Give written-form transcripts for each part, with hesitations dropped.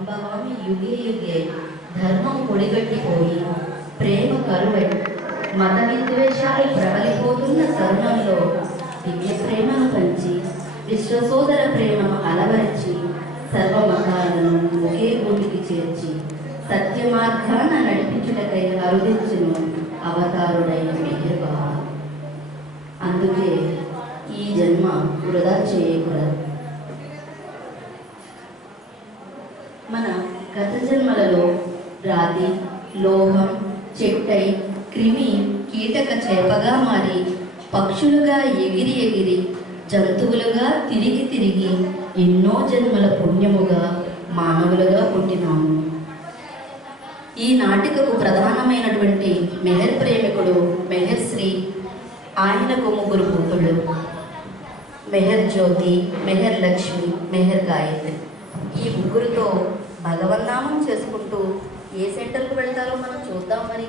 సంభవామి యుగే యుగే ధర్మం పొడిగట్టిపోయి ప్రేమ కరువై మత విద్వేషాలు ప్రబలిపోతున్న తరుణంలో దివ్య ప్రేమను పంచి విశ్వసోదర ప్రేమను అలవరిచి సర్వమతాలను ఒకే గూటికి చేర్చి సత్య మార్గాన నడిపించుటకై అరుదించును అవతారుడైన మెహర్బాబా. అందుకే ఈ జన్మ వృధా చేయకూడదు. మన గత జన్మలలో రాతి, లోహం, చెట్టై, క్రిమి, కీటక చేపగా మారి పక్షులుగా ఎగిరి ఎగిరి జంతువులుగా తిరిగి తిరిగి ఎన్నో జన్మల పుణ్యముగా మానవులుగా పుట్టినాము. ఈ నాటికకు ప్రధానమైనటువంటి మెహర్ ప్రేమికుడు మెహర్ శ్రీ. ఆయనకు ముగ్గురు కూతుళ్ళు, మెహర్ జ్యోతి, మెహర్ లక్ష్మి, మెహర్ గాయత్రి. ఈ ముగ్గురితో భగవన్నామం చేసుకుంటూ ఏ సెంటర్కు వెళ్తారో మనం చూద్దాం. మరి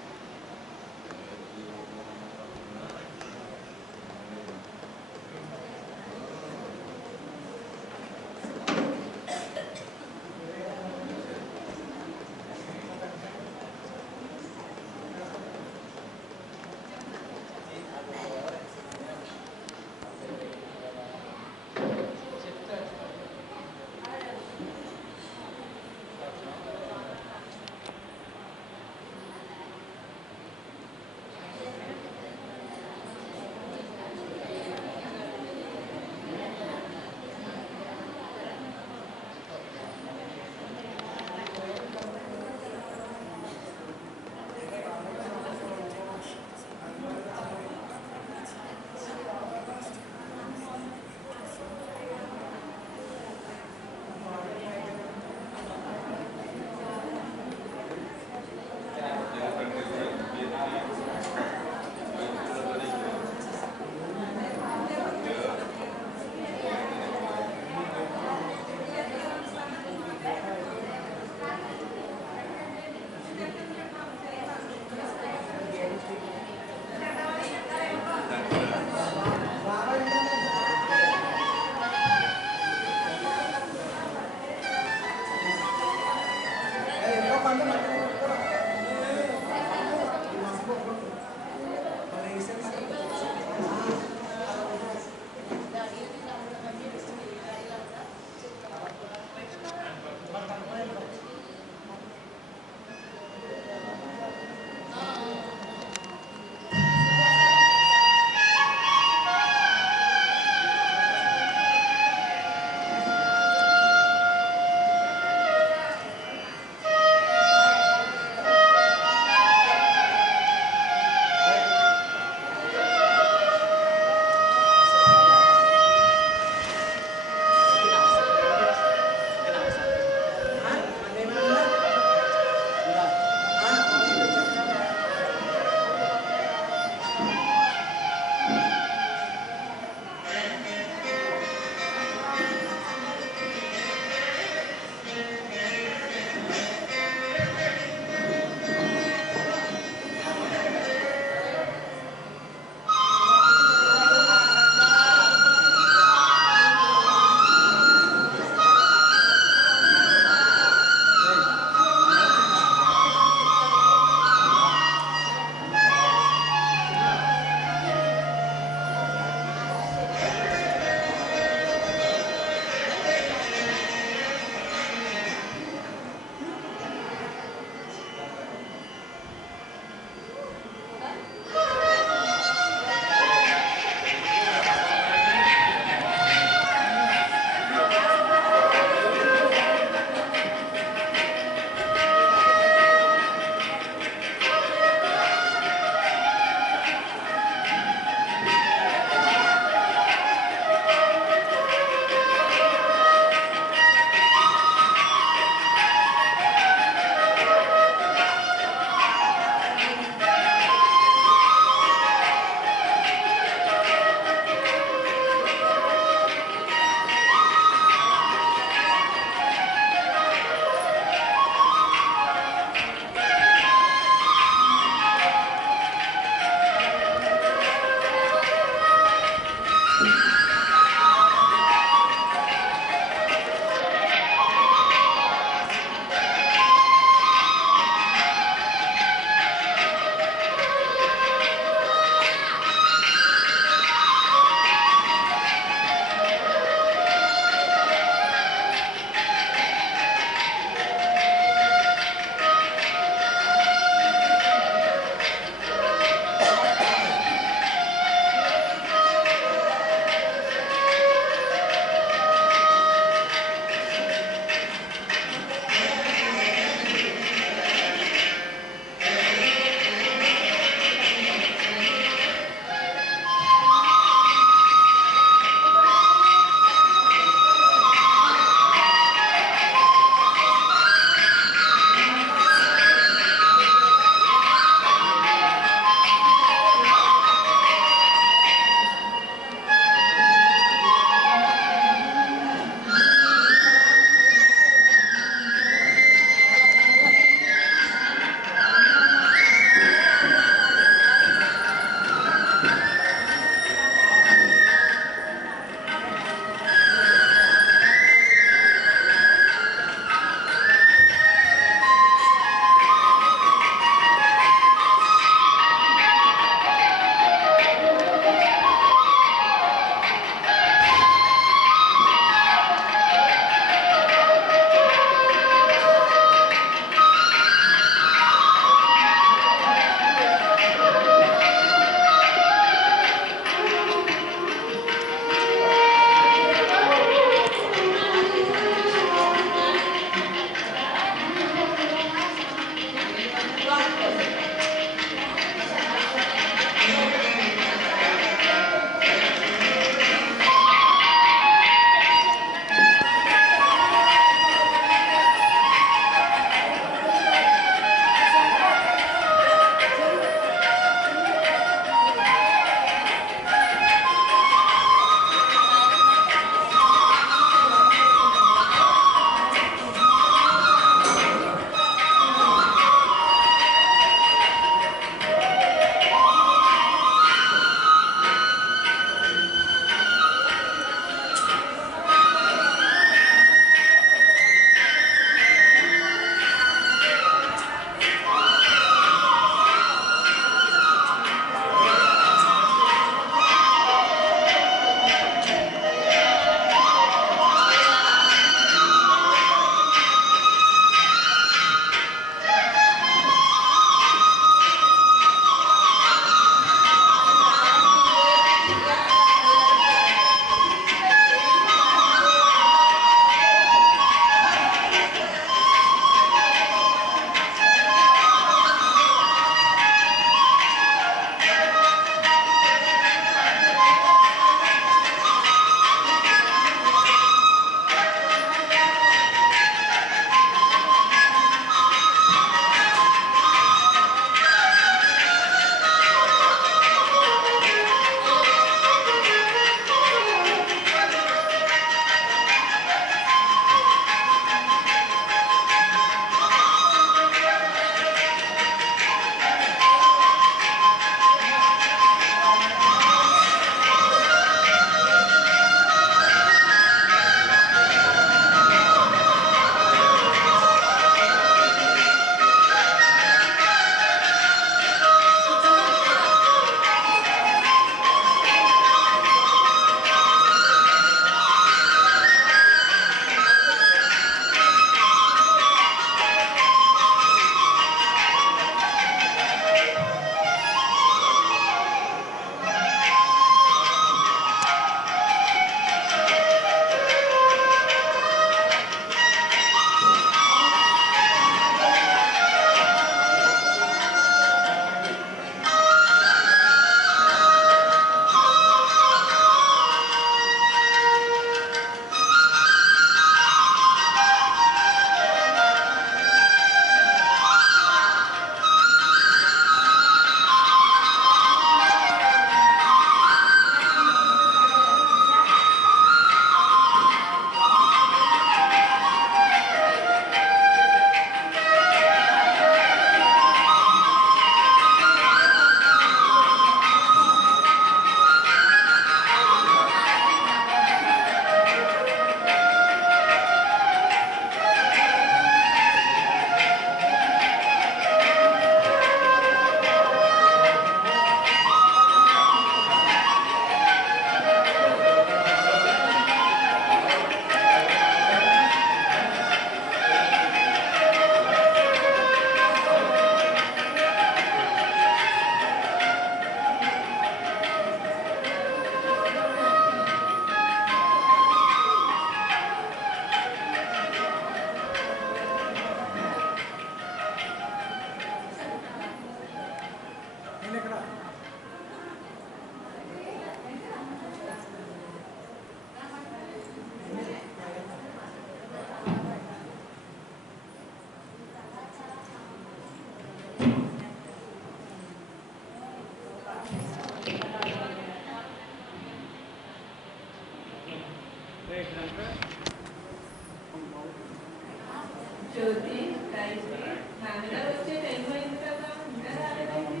జ్యోతి, గాయత్రి, నాన్నగారు వచ్చే టైం అయింది కదా, ఇంకా రాలేదండి.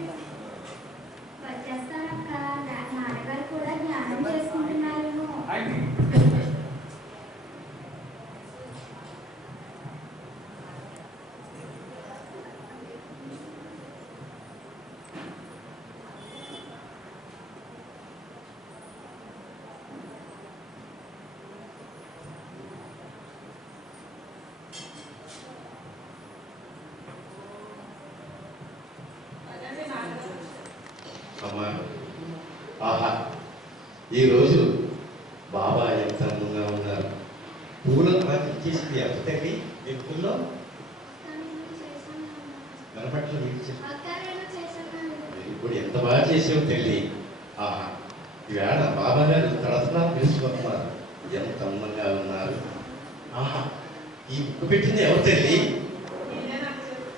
వచ్చేస్తానక్క. నాన్నగారు కూడా ధ్యానం చేసుకుంటున్నారేమో. అదే నాన్నగారు. అమ్మా, ఆహా, ఈరోజు బాబా ఎంత అందంగా ఉన్నారు. పూల పాత్ర ఇచ్చేసింది ఎంత తల్లి ఎక్కువలో కనపట్ల ఇప్పుడు ఎంత బాగా చేసావు తల్లి. ఆహా, ఈవేళ బాబా గారు తరతరాలు పిలుచుకుంటున్నారు. ఎంత అందంగా ఉన్నారు. ఆహా, ఈ ముక్కు పెట్టింది ఎవరు తల్లి? నేనే నాకు చెప్పు.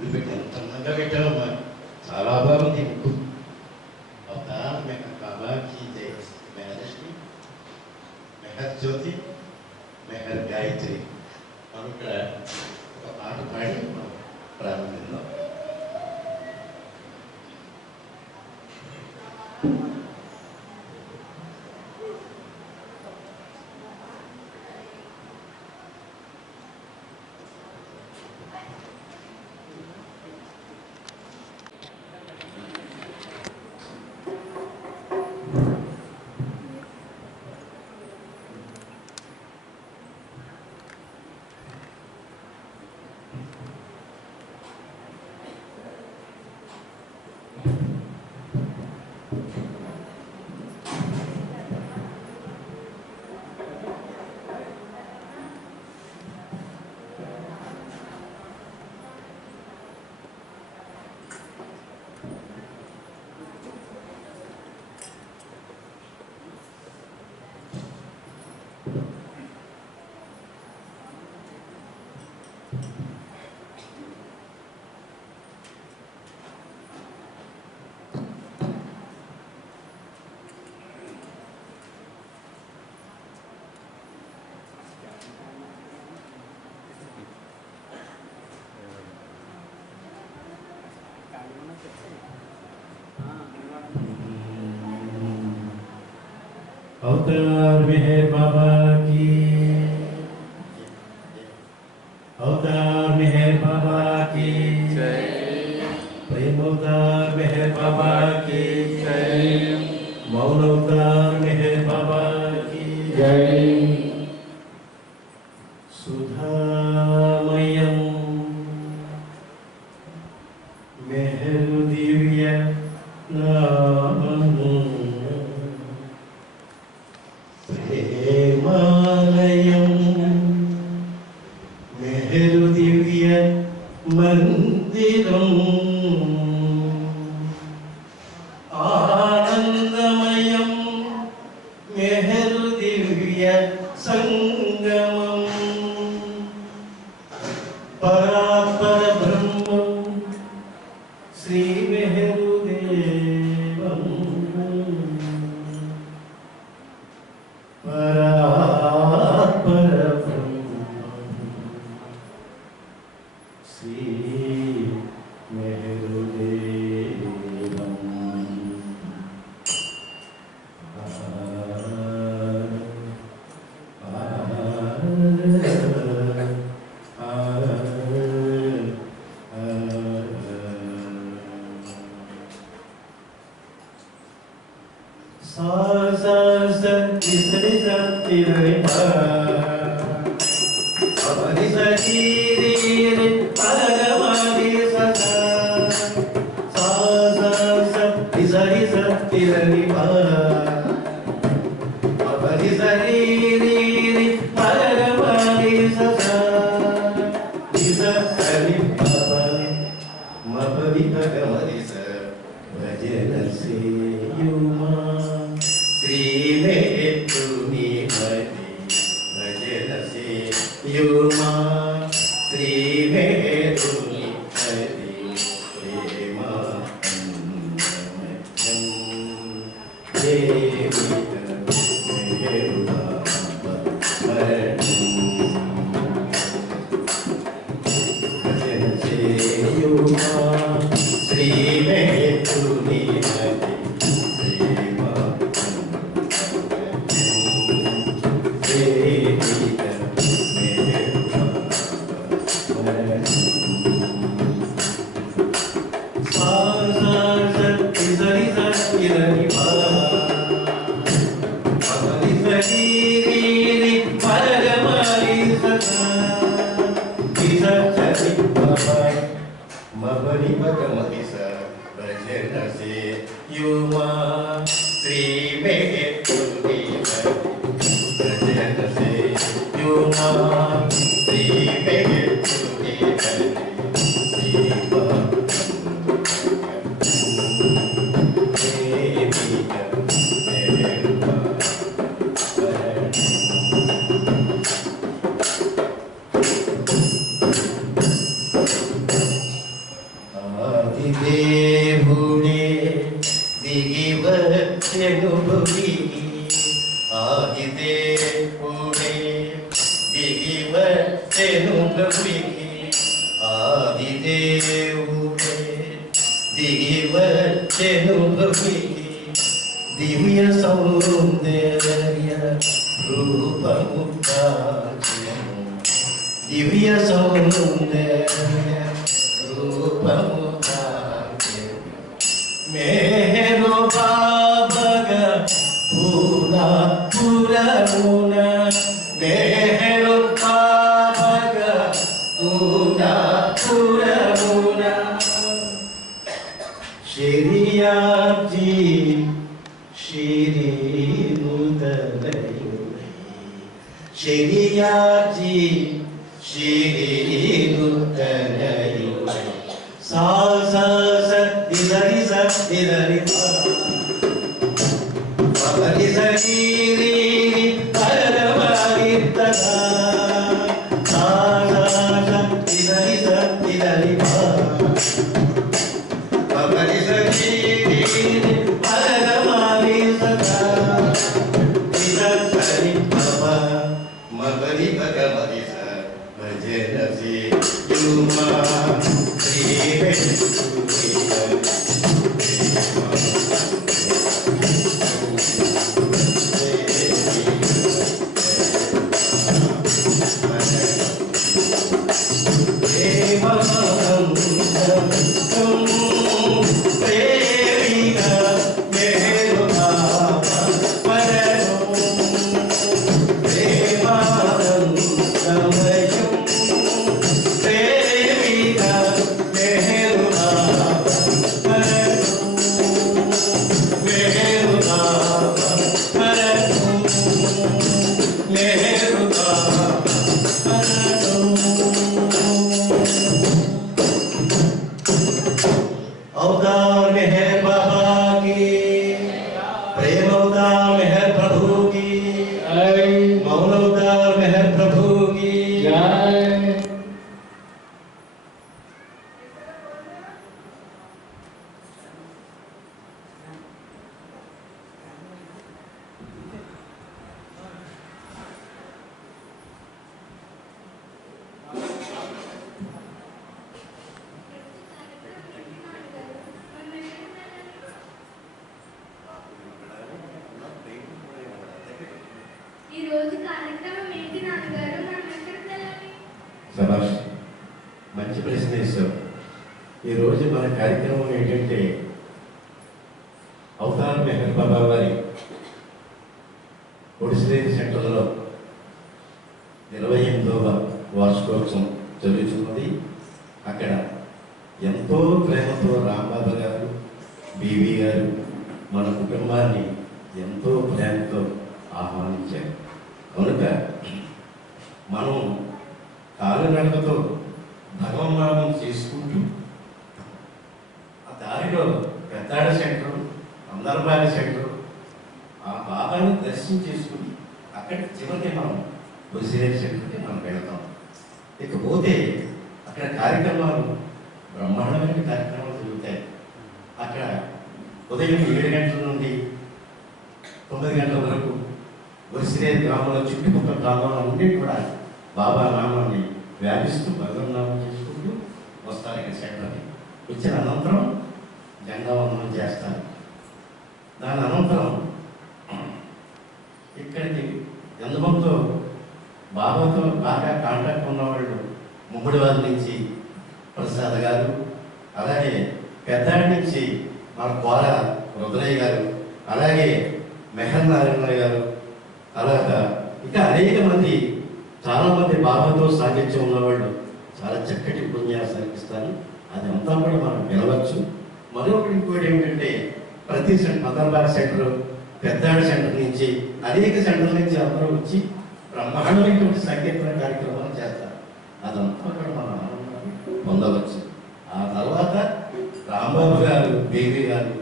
ఇది పెట్టి ఎంత అందంగా పెట్టావమ్మా. చాలా బాగుంది ఈ ముక్కు. అవతార్ మెహర్ బాబా की जय। మెహర్షి, మెహర్ జ్యోతి, మెహర్ గాయత్రి. మనం ఇక్కడ ఒక పాట పాడి మనం ప్రారంభిద్దాం. अवतार मेहर बाबा की, अवतार मेहर बाबा की जय। प्रेम अवतार मेहर बाबा की जय। मौन अवतार मेहर बाबा की जय। सुधामयं मेहर दिव्य नामं, प्रेमालयं मेहरु दिव्य मंदिरम्, आनंदमयं मेहरु दिव्य संगमम्, परात्पर ब्रह्मं श्री मेहरु देवम्, परात्पर ब्रह्मं श्री मेहरु देवम्। सा सा सा ति सा ति रे पा रि सा ति रे रे पा ग मा रि सा सा सा सा ति सा ति रे पा रि सा रि रे रे पा ग मा रि सा सा रि सा रि पा म प रि प ग म रि सा भजन से युमा श्री मेहरुनि हरि भजन से युमा श्री मेहरुनि हरि प्रेमानंदमयं देवी मेहरु बाबा हरणं। మబని భగమతి స భజన సే యుమా శ్రీ మేఘుని భజన సే యుమా శ్రీ మేఘుని ఆదిదేవుడే దిగి వచ్చెను భువికి ఆదిదేవుడే దిగి వచ్చెను భువికి ఆదిదేవుడే దిగి వచ్చెను భువికి దివ్య సౌందర్య రూపము దాచెను దివ్య సౌందర్య రూపము దాచెను మేరు బాబగా పూనా పురమున మేరు బాబగా పూనా పురమున శరియాజీ శిరీనుతనయుడై శరియాజీ శిరీనుతనయుడై సా సా స దిదని స దిదని పవని సరీరి పరమరి తదా సా సా స దిదని స దిదని పవని సరీరి పరమరి తదా దిదని పవ మగరి భగవతి స భజన సే యుమా శ్రీ अवतार मेहर बाबा की प्रेम अवतार मेहर प्रभु की मौन अवतार मेहर प्रभु की ఈ రోజు కార్యక్రమం ఏంటి నాన్నగారు? మనం ఎక్కడికి వెళ్ళాలి? శభాష్, మంచి ప్రశ్న వేశావు. ఈరోజు మన కార్యక్రమం ఏంటంటే అవతార్ మెహర్ బాబా వారి ఒడిసిలేని సెంటర్లో 28వ వార్షికోత్సవం జరుగుతున్నది. అక్కడ ఎంతో ప్రేమతో రాంబాబు గారు, బీవీ గారు మన కుటుంబాన్ని ఎంతో ప్రేమతో ఆహ్వానించారు. కనుక మనం కాలినడకతో భగవన్నామం చేసుకుంటూ ఆ దారిలో పెద్దాడ సెంటర్, అందరబాలి సెంటర్ ఆ బాబాని దర్శనం చేసుకుని అక్కడి చివరికి మనం బొసిరేట్ సెంటర్కి మనం వెళ్తాం. ఇకపోతే అక్కడ కార్యక్రమాలు బ్రహ్మాండమైన కార్యక్రమాలు జరుగుతాయి. అక్కడ ఉదయం 7 గంటల నుండి 9 గంటల వరకు బొసిరే గ్రామంలో చుట్టుపక్కల గ్రామాలన్నీ కూడా బాబా నామాన్ని వ్యాపిస్తూ భగవన్నామం చేసుకుంటూ వస్తారు. ఇక్కడ సెంటర్కి వచ్చిన అనంతరం జెండా వందనం చేస్తారు. దాని అనంతరం ఇక్కడికి ఎంతమందితో బాబాతో బాగా కాంటాక్ట్ ఉన్నవాళ్ళు ముమ్మడివారి నుంచి ప్రసాద్ గారు, అలాగే పెద్దాడి నుంచి మన కోర రుద్రయ్య గారు, అలాగే మెహర్ నారాయణ గారు, అలాగా ఇంకా అనేక మంది చాలామంది బాబాతో సాహిత్యం ఉన్నవాళ్ళు చాలా చక్కటి ఉపన్యాసాలు ఇస్తారు. అదంతా కూడా మనం వినవచ్చు. మరొకటి ఇంకోటి ఏమిటంటే ప్రతి మదర్బాగ్ సెంటర్, పెద్దాడ సెంటర్ నుంచి అనేక సెంటర్ల నుంచి అందరూ వచ్చి బ్రహ్మాండమైనటువంటి సంకీర్తన కార్యక్రమాలు చేస్తారు. అదంతా కూడా మనం ఆనందాన్ని పొందవచ్చు. ఆ తర్వాత రాంబాబు గారు, బేబీ గారు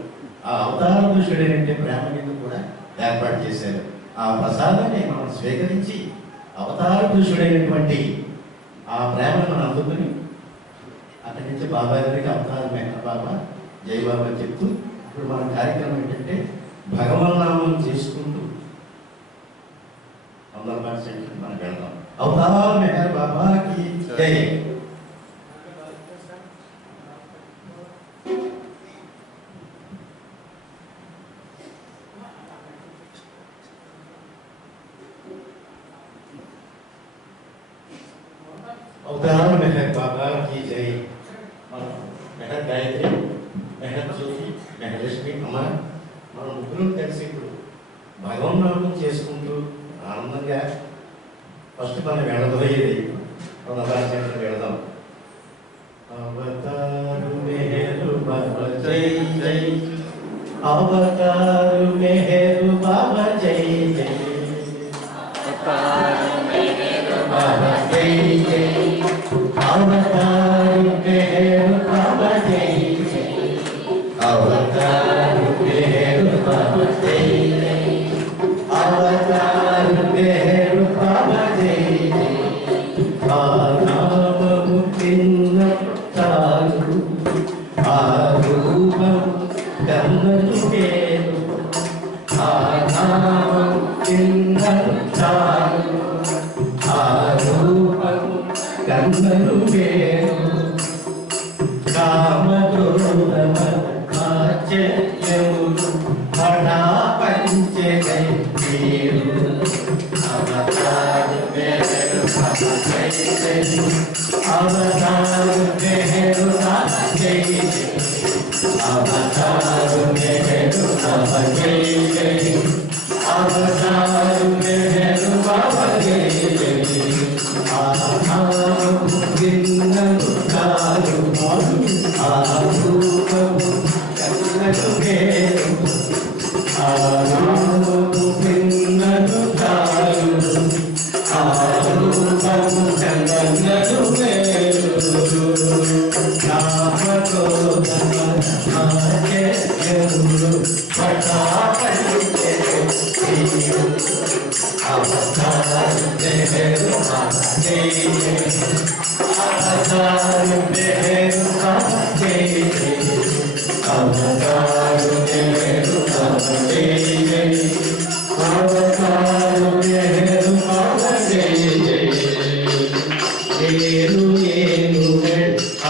ఆ అవతార పురుషుడైనటువంటి ప్రేమ మీద కూడా ఏర్పాటు చేశారు. ఆ ప్రసాదాన్ని మనం స్వీకరించి అవతార పురుషుడైనటువంటి ఆ ప్రేమను మనం అందుకుని అక్కడి నుంచి బాబా గారికి అవతార మేక బాబా, జై బాబా చెప్తూ ఇప్పుడు మన కార్యక్రమం ఏంటంటే భగవన్నామం చేసుకుంటూ 100% మనం వెళ్దాం. అవతార మేక బాబాకి జై. अवतार मेहर बाबा की जय. मेहर गायत्री, मेहर ज्योति, मेहर लक्ष्मी अम्मा మనం ముగ్గురు కలిసి ఇప్పుడు భగవన్నామం చేసుకుంటూ ఆనందంగా ఫస్ట్ మనం వెళ్ళబోయేది సెంటర్ వెళదాం. అవతారు మెహరు బాబా జై జై, అవతారు మెహరు బాబా జై జై, అవతారు మెహరు బాబా జై జై, అవతారు మెహరు బాబా జై జై, అవతారు మెహరు బాబా జై జై, అవతారు మెహరు బాబా జై జై. ఆ నామము చిన్న చాలు, ఆ రూపం కన్నలు వేరు, ఆ నామం చిన్న చాలు, ఆ రూపం కన్నలు వేరు. కామక్రోధమ ఆశ్చర్యములు హఠా పంచగై వేరు. అవతారు మెహరు బాబా జై జై, అవతారు మెహరు బాబా జై జై, అవతారు మెహరు బాబా జై జై, అవతారు మెహరు బాబా జై జై. ఆ నామము చిన్నలు చాలు, ఆ రూపము కన్నలు వేరు, ఆ నామము చిన్నలు చాలు, ఆ రూపము కన్నలు వేరు. కామక్రోధమ ఆశ్చర్యములు హఠా పంచగై వేరు. అవతారు మెహరు బాబా జై జై, అవతారు మెహరు బాబా జై జై, అవతారు మెహరు బాబా జై జై, అవతారు మెహరు బాబా జై జై. ఏను ఏను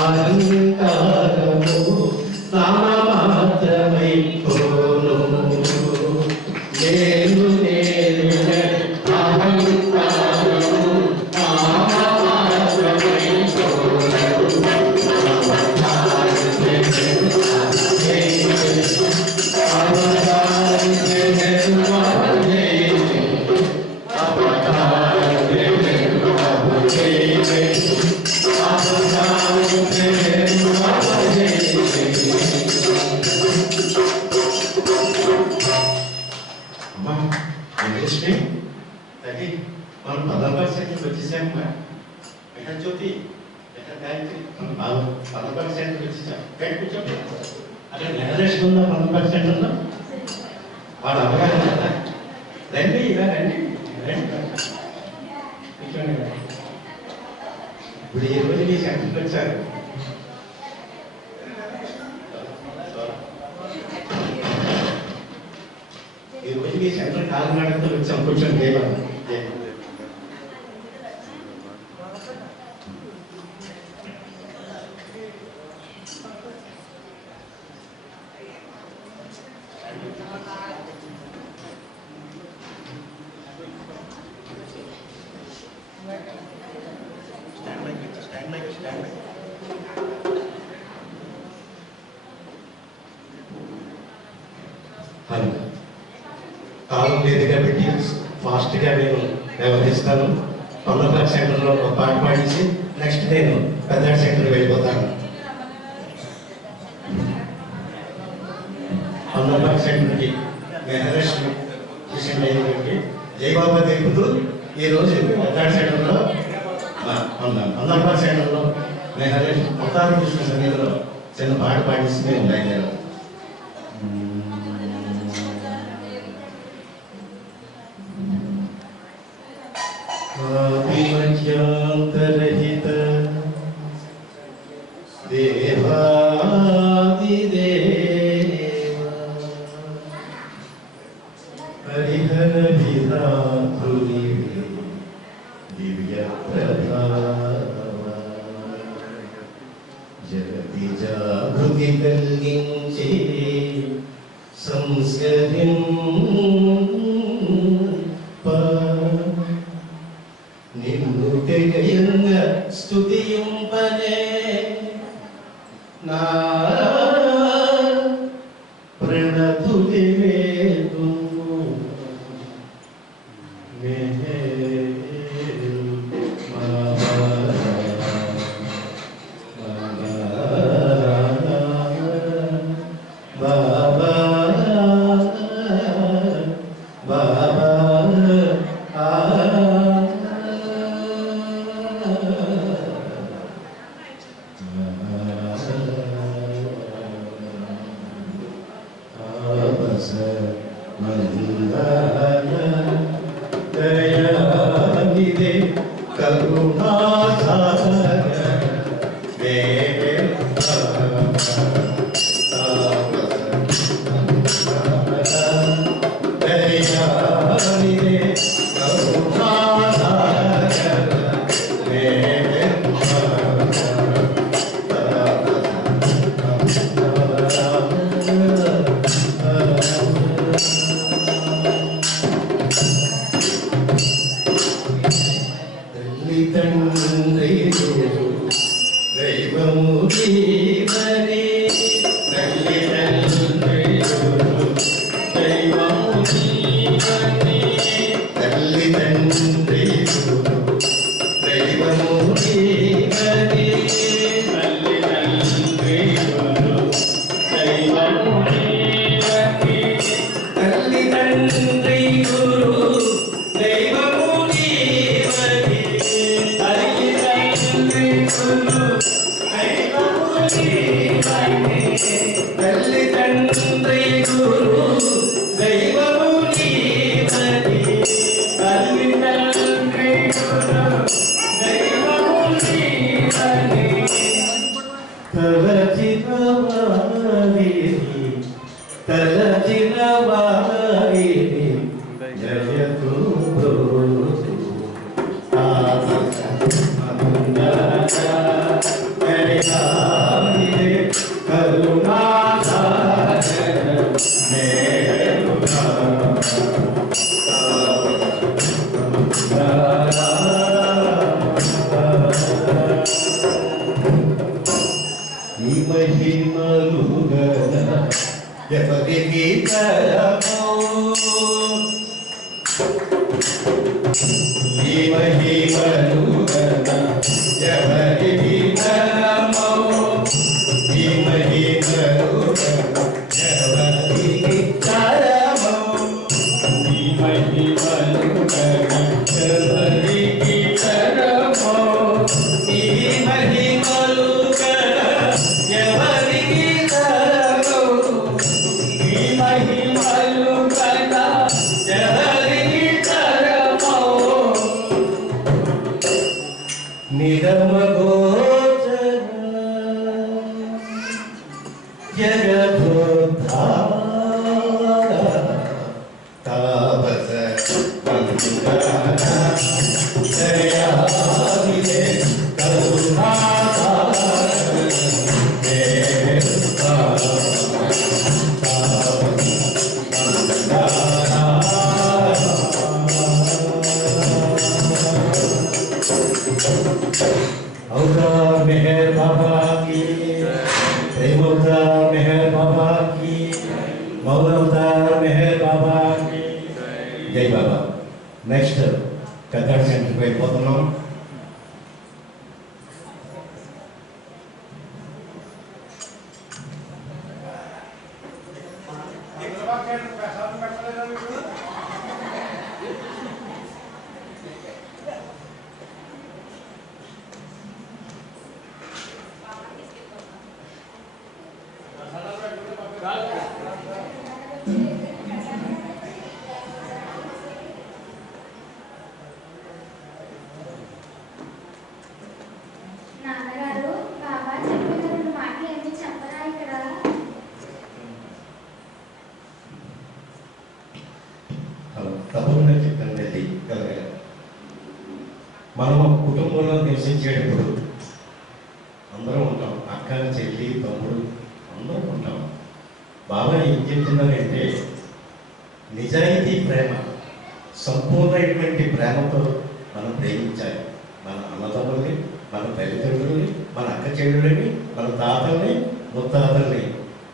అహంకారము నామాత్రమై పోను, నేను నేను అహంకారము నామాత్రమై పోను. అవతారు మెహరు బాబా జై జై, అవతారు మెహరు బాబా జై జై, అవతారు మెహరు బాబా జై జై, అవతారు మెహరు బాబా జై జై. అమ్మా వెంకటేశ్వరి తల్లి, మనం 100% వచ్చేసామమ్మా. మెహర్ జ్యోతి, మెహర్ గాయత్రి, మనం బాగా 100% వచ్చేసాం. బయట కూర్చోండి. అక్కడ మెహరేషన్ ఉందా 100% ఉందా? వాడు అవగాహన కదా. రండి, ఇలా రండి, రండి కూర్చోండి. ఇప్పుడు ఈ రోజు మీ సెంటర్కి వచ్చారు. ఈ రోజు మీ సెంటర్ కాకినాడతో వచ్చాం. కూర్చొని దేవా కాలం లేదు కాబట్టి ఫాస్ట్గా నేను వ్యవహరిస్తాను. 100% సెంటర్లో ఒక పాట పాడించి నెక్స్ట్ నేను పెద్దాడ సెంటర్కి వెళ్ళిపోతాను. 100% నుండి మెహలక్ష్మి కృష్ణ అయినటువంటి జయబాబా తెలుపుతూ ఈరోజు కథాడి సెంటర్లో 100% సెంటర్లో మెహలక్ష్మి అవతార కృష్ణ సన్నిధిలో చిన్న పాట పాటిస్తూ మేము బయలుదేరాం. మధ్యాంతరహిత దేవాదిదేవ హరిహర విధాతుని దివ్య ప్రభావ జగతి జాగృతి కలిగించే నిన్ను తెగయంగా స్తుతింపనే నా ప్రణతులి వేదు జై బాబా. నెక్స్ట్ కథాడి సెంటర్కి వెళ్ళిపోతున్నాం. నాన్నగారు బాబా చెప్పిన రెండు మాటలు ఏమి చెప్పరా ఇక్కడ? తప్పకుండా చెప్తాను తల్లి కలగల. మనం ఒక కుటుంబంలో నివసించేటప్పుడు అందరం ఉంటాం, అక్క చెల్లి తమ్ముడు అందరం ఉంటాం. బాబా ఏం చెప్తున్నారంటే నిజాయితీ ప్రేమ, సంపూర్ణమైనటువంటి ప్రేమతో మనం ప్రేమించాలి. మన అన్నదమ్ముల్ని, మన తల్లిదండ్రుల్ని, మన అక్క చెల్లెళ్ళని, మన తాతల్ని, ముత్తాతల్ని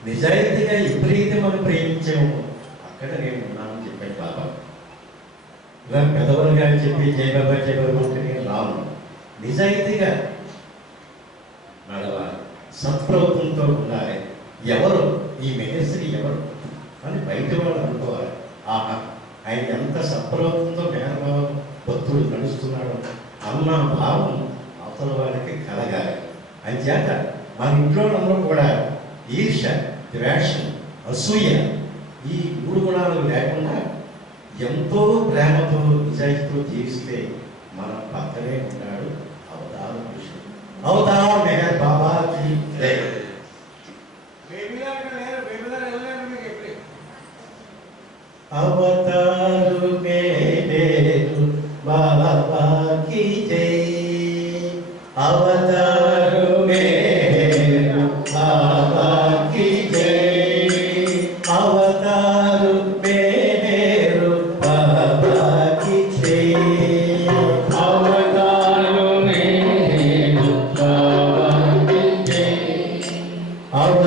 నిజాయితీగా ఎప్పుడైతే మనం ప్రేమించామో అక్కడ నేను ఉన్నానని చెప్పాను బాబా. ఇలా పెద్దవాళ్ళుగా చెప్పి జయబాబా జయబాబా అంటే నేను రాను. నిజాయితీగా నడవాలి, సత్ప్రవర్తనతో ఉండాలి. ఎవరు ఈ మెహశ్రీ ఎవరు అని బయట వాళ్ళు అనుకోవాలి. ఆహా, ఆయన ఎంత సత్ప్రవర్తనతో మెహర్భావం భక్తుడు నడుస్తున్నాడు అన్న భావం అవతల వాడికి కలగాలి. అంచేత మన ఇంట్లో అందరూ కూడా ఈర్ష, ద్వేషం, అసూయ ఈ 3 గుణాలు లేకుండా ఎంతో ప్రేమతో నిజాయితీతో జీవిస్తే మన పక్కనే ఉన్నాడు అవతార పురుషుడు. అవతార మెహర్ బాబాకి జై. అవతారు మేరు బాబాకి జై. అవతారు మేరు బాబాకి జై. అవతారు మేరు బాబాకి జై. అవతారు మేరు బాబాకి జై. అవతారు మేరు బాబాకి జై. అవతారు మేరు బాబాకి జై.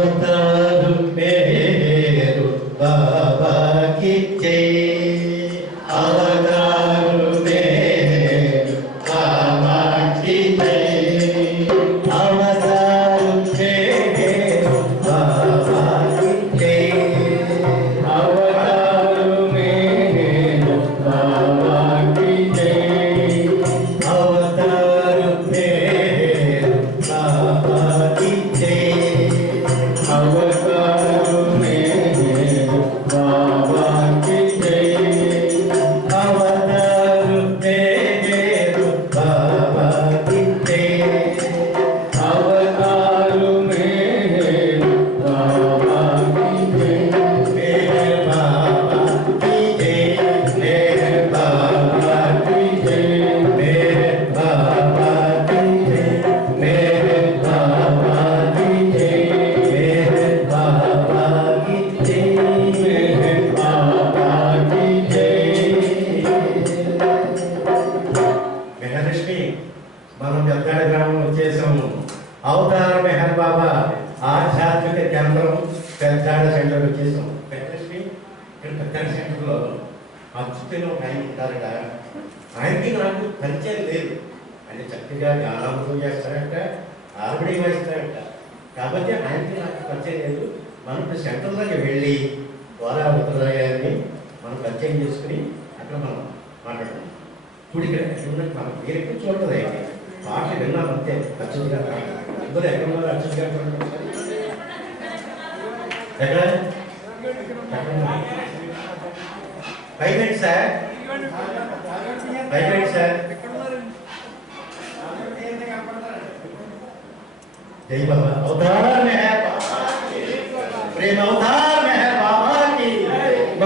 అవతారు మేరు బాబాకి జై. అవతారు మేరు బాబాకి జై. అవతారు మేరు బాబాకి జై. అవతారు మేరు బాబాకి జై. అవతారు మేరు బాబాకి జై. అవతారు మేరు బాబాకి జై. మేరు బాబాకి జై. మేరు బాబాకి జై. మేరు బాబాకి జై. మేరు బాబాకి జై. మేరు బాబాకి జై. మేరు బాబాకి జై. మెహర్షి మనం పెద్దాడ గ్రామం వచ్చేసాము. అవతార మెహర్ బాబా ఆధ్యాత్మిక కేంద్రం పెద్దాడ సెంటర్ వచ్చేసాం. మెహర్షి ఇక్కడ పెద్దాడ సెంటర్లో అచ్యుతని ఒక ఆయన ఉంటారట. ఆయనకి నాకు పరిచయం లేదు. ఆయన చక్కగా గానామృతం చేస్తారట, ఆవిడే వాయిస్తారట. కాబట్టి ఆయనకి నాకు పరిచయం లేదు. మనం ఇప్పుడు సెంటర్లోకి వెళ్ళి గోరా ఉత్తరాయ గారిని మనం పరిచయం చేసుకుని అక్కడ మనం మాట్లాడుతున్నాం. ఇప్పుడు ఇక్కడ ఉన్నట్టు మనం మీరు ఎక్కువ చూడదు. అయితే పాటలు విన్నాం అంతే. అచ్యుత్ గారు అందరూ ఎక్కడ ఉన్నారు? అచ్యుత్ గారు ఎక్కడ? పైకి సార్, పైకి సార్. జై బాబా. అవతార మెహర్ బాబా की, ప్రేమ అవతార మెహర్ బాబా की,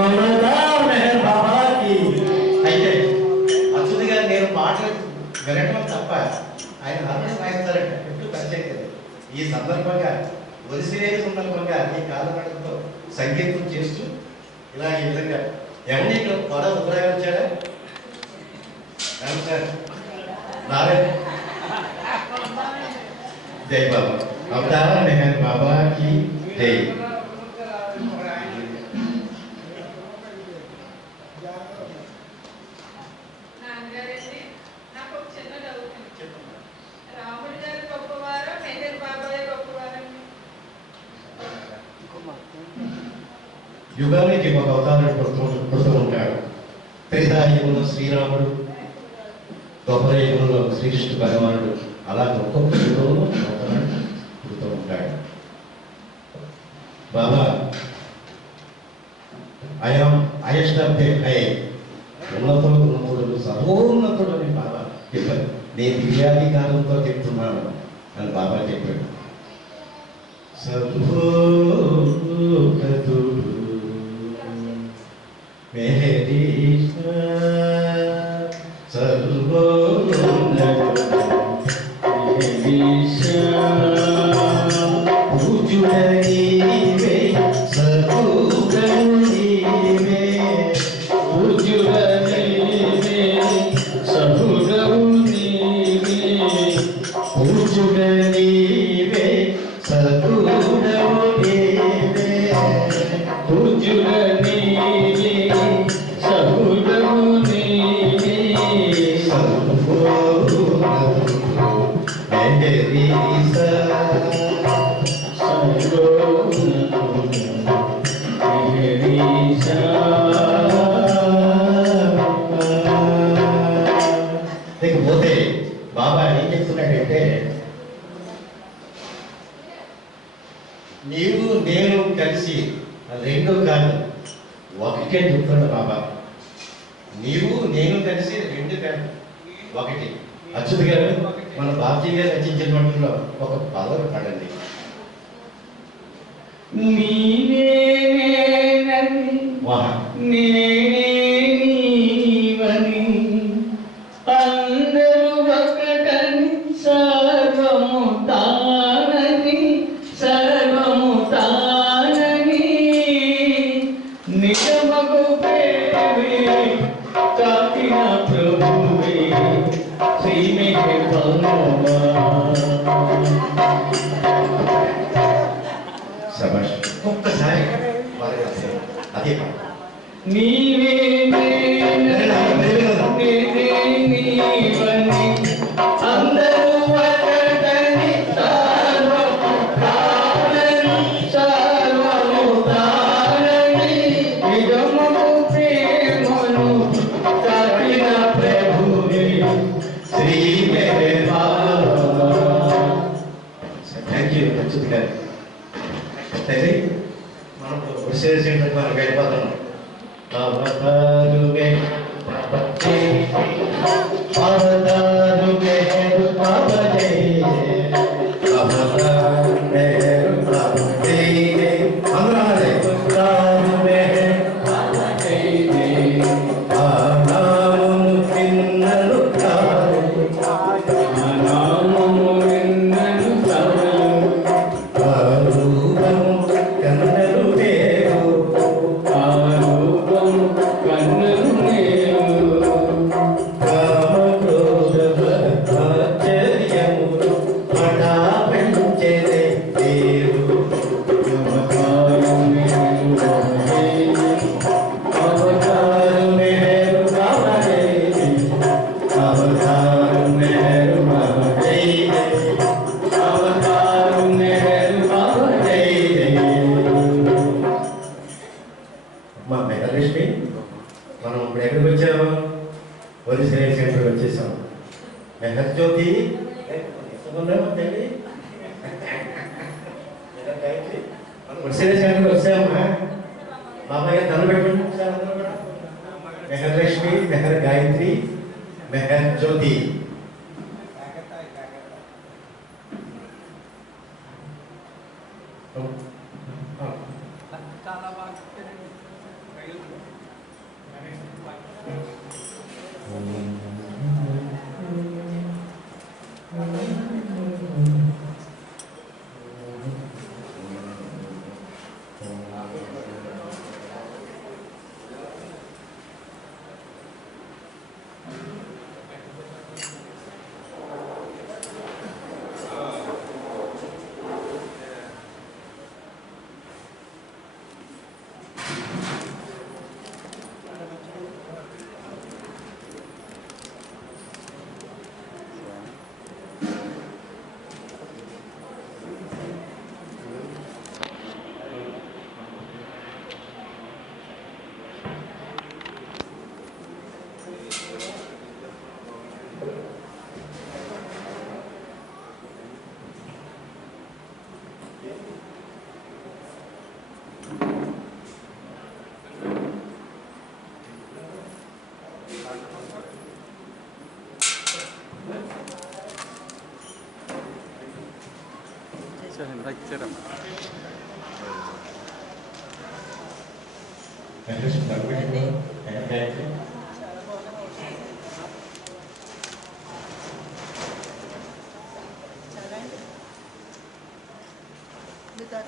అవతార మెహర్ బాబా की. అయితే అచ్యుత్ గారు నేను పాటలు వినడం తప్ప ఆయన హార్మోనియం వాయిస్తారంట. ఎప్పుడు పరిచయం లేదు. ఈ సందర్భంగా ఒరిసినే సందర్భంగా ఈ కాలగడతో సంగీతం చేస్తూ ఇలా ఈ విధంగా ఎవరిని ఇక్కడ గోరా ఉత్తరాయ వచ్చారా? సార్ రాలేదు. జై బాబా. అవతార మెహర్ బాబా की జై. నాన్నగారండి, నాకు ఒక చిన్న డౌట్ అండి. రాముడి గారు గొప్పవారా, మెహర్ బాబాయ్ గొప్పవారండి? యుగానికి ఒక అవతారం పుడుతూ ఉంటాడు. త్రేతాయుగంలో శ్రీరాముడు, ద్వాపరయుగంలో శ్రీకృష్ణ భగవానుడు, అలాగే ఒక్కొక్క యుగంలో అవతారం పుడుతూ ఉంటాడు. బాబా హైయెస్ట్ ఆఫ్ ది హై, ఉన్నతుడు సర్వోన్నతుడు అని బాబా చెప్పారు. నేను దివ్యాధికారంతో చెప్తున్నాను అని బాబా చెప్పాడు. సర్వోన్నతుడు లేకపోతే బాబా ఏం చెప్తున్నాడంటే, నీవు నేను కలిసి రెండు కాదు ఒకటే చెప్తున్నాడు బాబా. నీవు నేను కలిసి రెండు కాదు ఒకటి. అచ్యుత్ గారు మన బాబ్జీ గారు రచించిన వాటిలో ఒక పదవి పడండి. అందరూ ఒకటని సర్వము తానని సర్వము తానని నిజమగు ప్రేమే కాకిన ప్రభువే శ్రీమేఘ పౌర్ణమా. శభాష్. ఒక్కసారి అదే నీవే నీవని అందరూ ఒకటని సర్వము తానని సర్వము తానని నిజమగు ప్రేమను కాకిన ప్రభువే శ్రీమేఘ పౌర్ణమా. థ్యాంక్ యూ అచ్యుత్ గారు. అయితే మనం విశేష మనం వెళ్ళిపోతున్నాం. అవతారుగే ప్రపత్తి అవతారుగే ప్రపత్తి అవతారుగే ప్రపత్తి అమరాలే అవతారుగే ప్రపత్తి ఆనామము చిన్నలు కారు నామము నిన్నను సర్వము ఆరూపము కన్నలు వేరు ఆరూపము కన్నులు నేను కామక్రోధ పటా పెంచెదే దేవు అవతారు అవతారు మేరు బాబరే అవతారు మేరు బాబరే అవతారు మేరు బాబరే. మా మెగాలక్ష్మి, మనం ఇప్పుడు ఎక్కడికి వచ్చాము? ఒరిజినల్ సెంటర్కి వచ్చేసాం. మెహర్జ్యోతి ఉన్నామా తల్లి? మనం ఒరిజినల్ సెంటర్కి వచ్చామా? బాబాయ్ గారు దండం పెట్టుకుంటే ఒకసారి అందరూ కూడా. మెహర్లక్ష్మి, మెహర్ గాయత్రి, మెహర్జ్యోతి.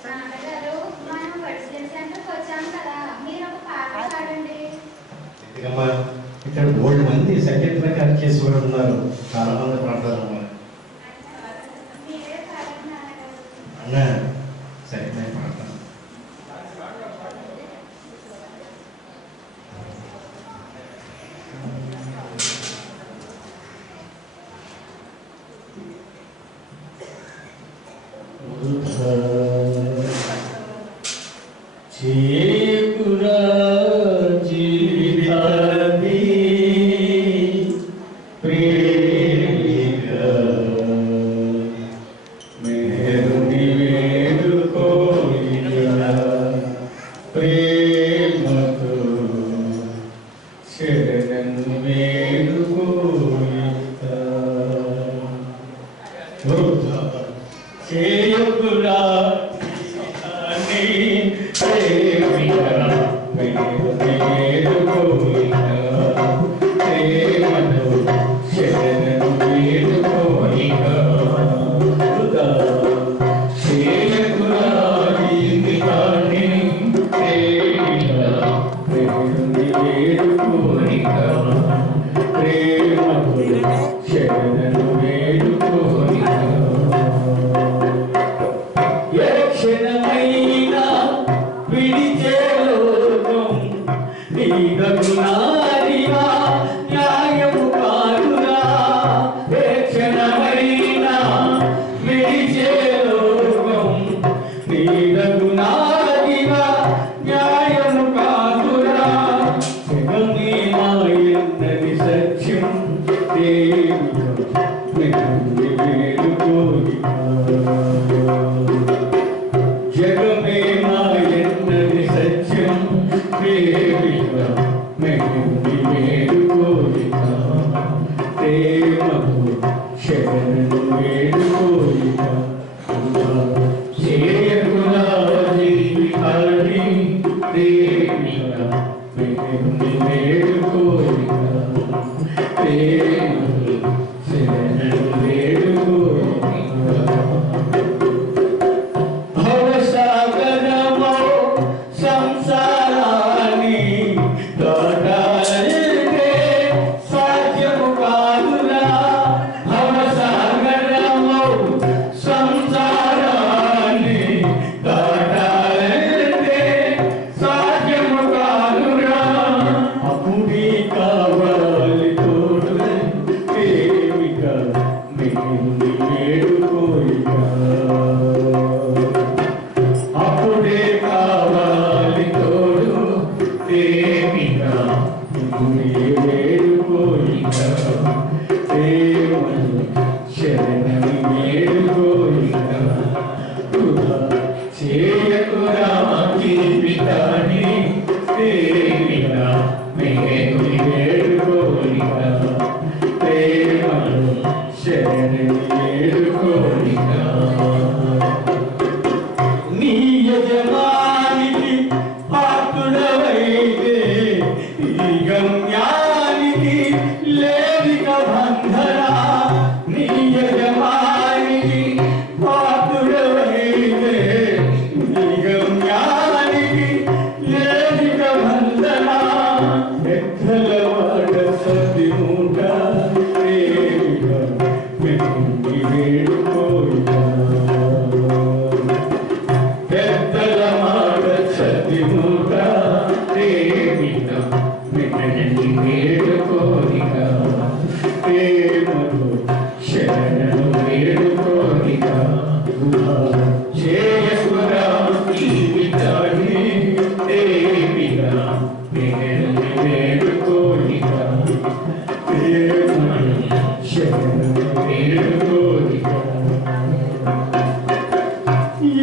నాన్నగారు మనం వర్షియన్ సెంటర్కి వచ్చాం కదా, మీరు ఒక పాట పాడండి. ఎందుకమ్మా ఇక్కడ 3 మంది సంగీత రకాలు చేసి కూడా ఉన్నారు, చాలా మంది పాడతారమ్మా. మీరే పాడండి నాన్నగారు. అన్నా సరే నేను పాడతాను. చేకురా జీవితాన్ని ప్రేమిక మేరుని వేడుకోయిన ప్రేమతో శరణను వేడుకోయిత చేయకురా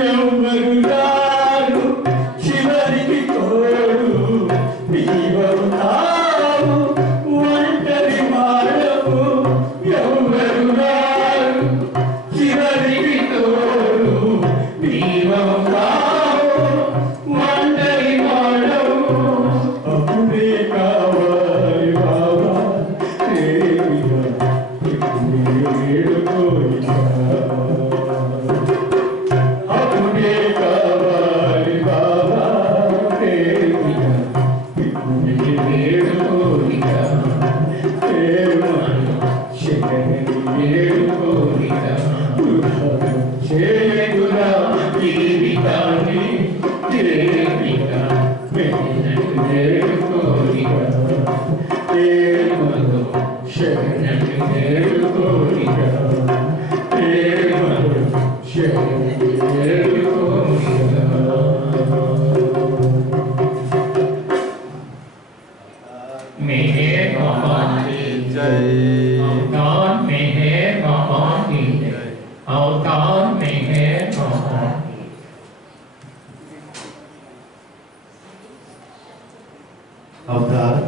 ఎవరు రారు చివరికి తోడు నీవవుతావు ఒంటరి మాడవు ఎవరు రారు చివరికి తోడు నీవవుతావు ఒంటరి మాడవు అప్పుడే కావాలి బాబా అప్పుడే కావాలి బాబా చేయురా జీవితాన్ని అవతార్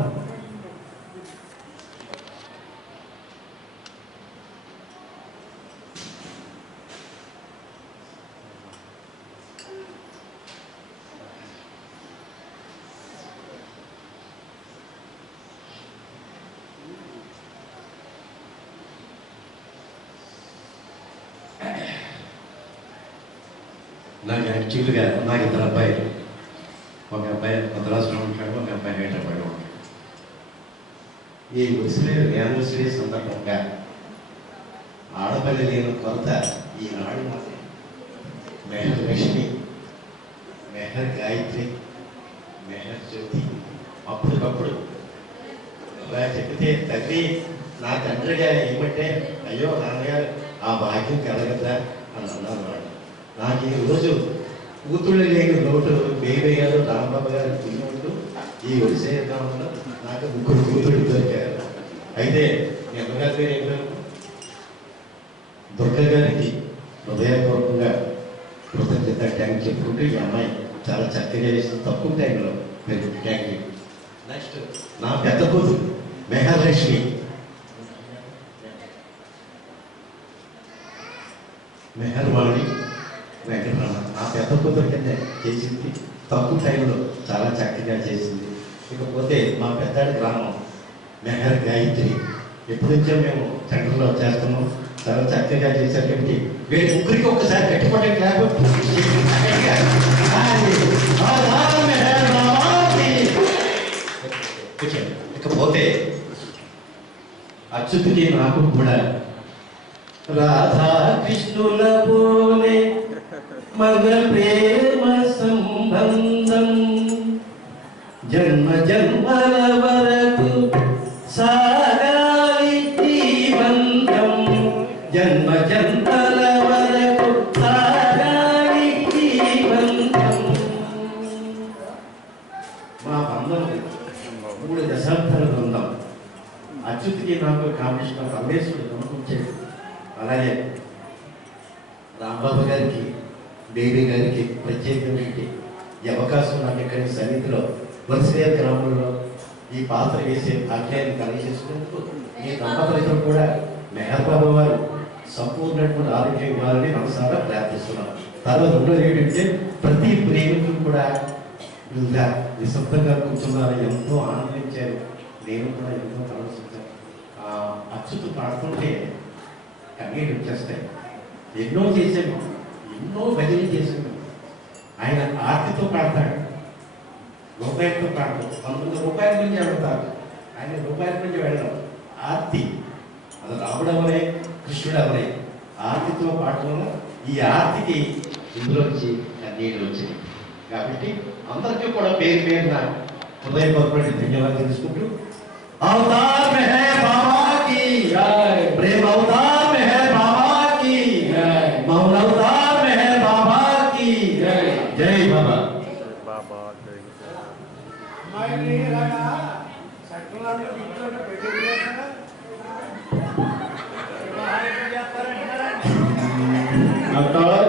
నాకు యాక్చువల్గా నాకు ఇద్దరు అబ్బాయిలు, ఒక అబ్బాయి మద్రాసులో ఉంటాడు, ఒక అబ్బాయి హైదరాబాద్లో ఉంటాడు. ఈ యానివర్సరీ సందర్భంగా ఆడపల్లి లేని కొరత ఈనాడు మెహర్ లక్ష్మి, మెహర్ గాయత్రి, మెహర్ జ్యోతి అప్పటికప్పుడు అలా చెప్తే తల్లి నా తండ్రిగా ఏమంటే అయ్యో నాన్నగారు ఆ భాగ్యం కలగదా అని అన్నారు వాడు. నాకు ఈరోజు కూతుళ్ళు లేని లోటు బేబీ గారు రాంబాబు గారు తిన్నట్టు ఈ విషయంలో నాకు ముగ్గురు కూతుళ్ళు దొరికారు. అయితే మీ అమ్మగారి పేరు ఏం పేరు? దుర్గ గారికి హృదయపూర్వకంగా కృతజ్ఞత ట్యాంక్ చెప్పుకుంటూ ఈ అమ్మాయి చాలా చక్కగా చేసింది తక్కువ టైంలో మీరు ట్యాంక్. నెక్స్ట్ నా పెద్ద కూతురు మెహర్లక్ష్మి, మెహర్వాణి వెంకటరమణ నా పెద్ద కూతురు కింద చేసింది తక్కువ టైంలో చాలా చక్కగా చేసింది. ఇకపోతే మా పెద్దాడి గ్రామం మెహర్ గాయత్రి, ఎప్పటి నుంచో మేము సెంటర్లో చేస్తున్నాం, చాలా చక్కగా చేశారు. కాబట్టి వీరి ముగ్గురికి ఒక్కసారి గట్టిపడే క్లాప్. ఇకపోతే అచ్యుతుకి నాకు కూడా రాధా కృష్ణుల పోలే మగ ప్రేమ సంబంధం జన్మ జన్మల వరకు సాగాలి ఈ బంధం, జన్మ జన్మల వరకు సాగాలి ఈ బంధం. మా బంధం 3 దశాబ్దాల బంధం. అచ్యుతికి నాకు కాంబినేషన్ పరమేశ్వరుడు నమ్మకం. అలాగే రాంబాబు గారికి, బేబీ గారికి ప్రత్యేకమైన ఈ అవకాశం నాకు ఇక్కడ సన్నిధిలో వలసే గ్రామంలో ఈ పాత్ర వేసే భాగ్యాన్ని కలిగేసుకున్నందుకు ఈ దంపతులతో కూడా మెహర్ బాబు వారు సంపూర్ణటువంటి ఆరోగ్యం ఇవ్వాలని మనసారా ప్రార్థిస్తున్నాం. తర్వాత రెండోది ఏంటంటే ప్రతి ప్రేమికులు కూడా ఇంకా నిశ్శబ్దంగా కూర్చున్నారు, ఎంతో ఆనందించారు. నేను కూడా ఎంతో ఆలోచించాను. అచ్యుతు పాడుతుంటే కన్నీళ్ళు వచ్చేస్తాయి. ఎన్నో చేసాము, ఎన్నో బదిలీ చేసాము. ఆయన ఆర్తితో పాడతాడు, రూపాయలతో పాడతాడు. 100 రూపాయల నుంచి వెళ్తారు, ఆయన రూపాయల నుంచి వెళ్ళడం ఆర్తి. అది రాముడు అవరే, కృష్ణుడు అవరే, ఆర్తితో పాడడం. ఈ ఆర్తికి ఇందులో వచ్చి కన్నీళ్ళు వచ్చింది. కాబట్టి అందరికీ కూడా పేరు పేరున హృదయపూర్వక ధన్యవాదాలు తెలుసుకుంటూ అవతార్ మే హై బాబా की जय, प्रेम अवतार में है बाबा की जय, मौन अवतार में है बाबा की जय, जय बाबा। बाबा जय अवतार